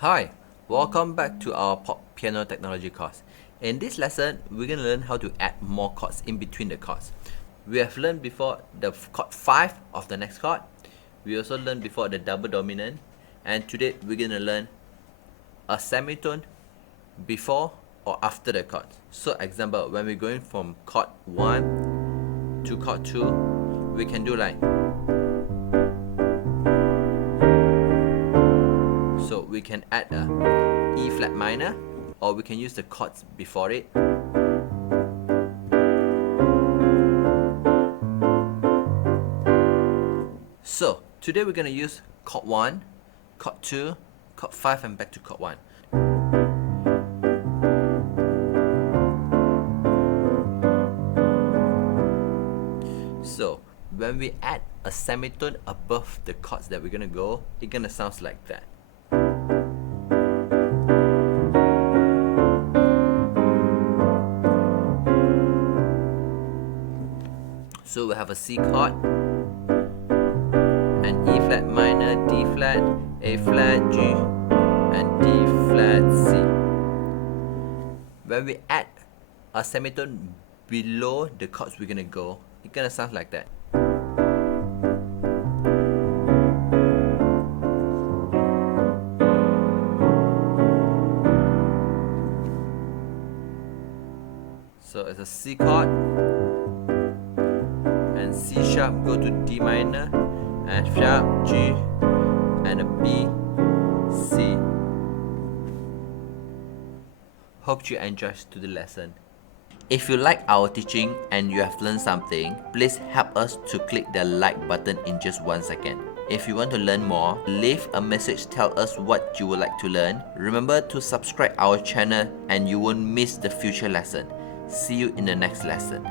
Hi, welcome back to our piano technology course. In this lesson, we're going to learn how to add more chords in between the chords. We have learned before the chord 5 of the next chord. We also learned before the double dominant. And today we're going to learn a semitone before or after the chord. So example, when we're going from chord 1 to chord 2, we can do like. So we can add a E flat minor, or we can use the chords before it. So today we're gonna use chord 1, chord 2, chord 5 and back to chord 1. So when we add a semitone above the chords that we're gonna go, it's gonna sound like that. So we have a C chord, an E flat minor, D flat, A flat, G, and D flat, C. When we add a semitone below the chords we're gonna go, it's gonna sound like that. So it's a C chord, and C sharp go to D minor, F sharp, G, and a B, C. Hope you enjoyed the lesson. If you like our teaching and you have learned something, please help us to click the like button in just 1 second. If you want to learn more, leave a message, tell us what you would like to learn. Remember to subscribe our channel and you won't miss the future lesson. See you in the next lesson.